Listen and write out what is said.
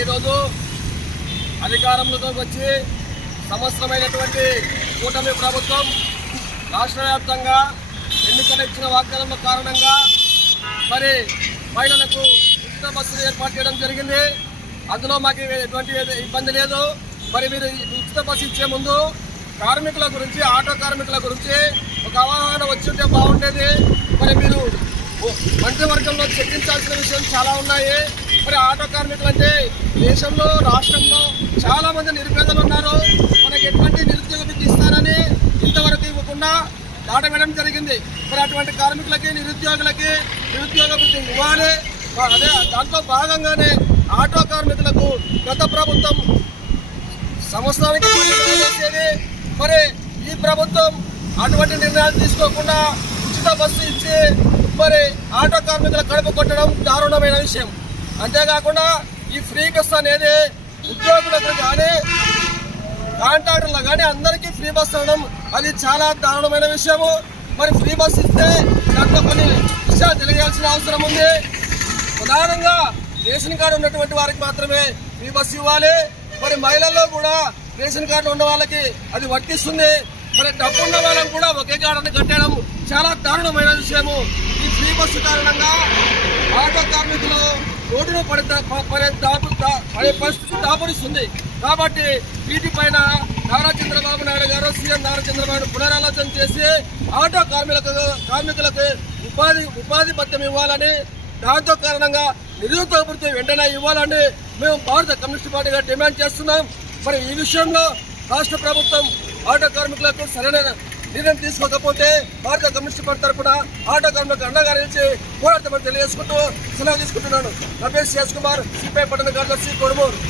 ఈరోజు అధికారంలోకి వచ్చి సంవత్సరమైనటువంటి కూటమి ప్రభుత్వం రాష్ట్ర వ్యాప్తంగా ఎన్నికలు ఇచ్చిన వాగ్దానం కారణంగా మరి మహిళలకు ఉచిత బస్సులు ఏర్పాటు చేయడం జరిగింది. అందులో మాకు ఎటువంటి ఇబ్బంది లేదు. మరి మీరు ఉచిత బస్సు ఇచ్చే ముందు కార్మికుల గురించి ఆటో కార్మికుల గురించి ఒక అవగాహన వచ్చి ఉంటే బాగుండేది. మరి మీరు మంత్రివర్గంలో చర్చించాల్సిన విషయం చాలా ఉన్నాయి. మరి ఆటో కార్మికులు అంటే దేశంలో రాష్ట్రంలో చాలా మంది నిరుపేదలు ఉన్నారు. మనకి ఎటువంటి నిరుద్యోగ వృత్తి ఇస్తారని ఇంతవరకు ఇవ్వకుండా దాటవేయడం జరిగింది. మరి అటువంటి కార్మికులకి నిరుద్యోగులకి నిరుద్యోగ వృత్తి ఇవ్వాలి. అదే దాంట్లో భాగంగానే ఆటో కార్మికులకు గత ప్రభుత్వం సంవత్సరానికి మరి ఈ ప్రభుత్వం అటువంటి నిర్ణయాలు తీసుకోకుండా ఉచిత బస్సు ఇచ్చి మరి ఆటో కార్మికుల కడుపు కొట్టడం దారుణమైన విషయం. అంతేకాకుండా ఈ ఫ్రీ బస్ అనేది ఉద్యోగులకు కానీ కాంట్రాక్టర్లు కానీ అందరికీ ఫ్రీ బస్ అవడం అది చాలా దారుణమైన విషయము. మరి ఫ్రీ బస్ ఇస్తే దాంట్లో కొన్ని విషయాలు తెలియాల్సిన అవసరం ఉంది. ప్రధానంగా రేషన్ కార్డు ఉన్నటువంటి వారికి మాత్రమే ఫ్రీ బస్ ఇవ్వాలి. మరి మహిళల్లో కూడా రేషన్ కార్డు ఉన్న వాళ్ళకి అది వర్తిస్తుంది. మరి డబ్బు ఉన్న వాళ్ళని కూడా ఒకే కార్డుని కట్టడం చాలా దారుణమైన విషయము. ఈ ఫ్రీ బస్సు కారణంగా ఆటో కార్మికులు రోడ్డును పడితే పడే దాపు పడే పరిస్థితి దాపరిస్తుంది కాబట్టి వీటిపైన నారా చంద్రబాబు నాయుడు గారు సీఎం నారా చంద్రబాబు పునరాలోచన చేసి ఆటో కార్మికులకు కార్మికులకు ఉపాధి ఉపాధి పత్యం ఇవ్వాలని దాంతో కారణంగా నిరుద్యోగ వృత్తి వెంటనే ఇవ్వాలని మేము భారత కమ్యూనిస్ట్ పార్టీగా డిమాండ్ చేస్తున్నాం. మరి ఈ విషయంలో రాష్ట్ర ప్రభుత్వం ఆటో కార్మికులకు సరైన నిర్ణయం తీసుకోకపోతే భారత కమ్యూనిస్ట్ పార్టీ తరఫున ఆటో కార్మికులకు అండగా నిలిచి పోరాడతామని తెలియజేసుకుంటూ సెలవు తీసుకుంటున్నాను. రమేష్ శేష్ కుమార్ సిపిఐ పట్టణ కార్యదర్శి కొడుమూరు.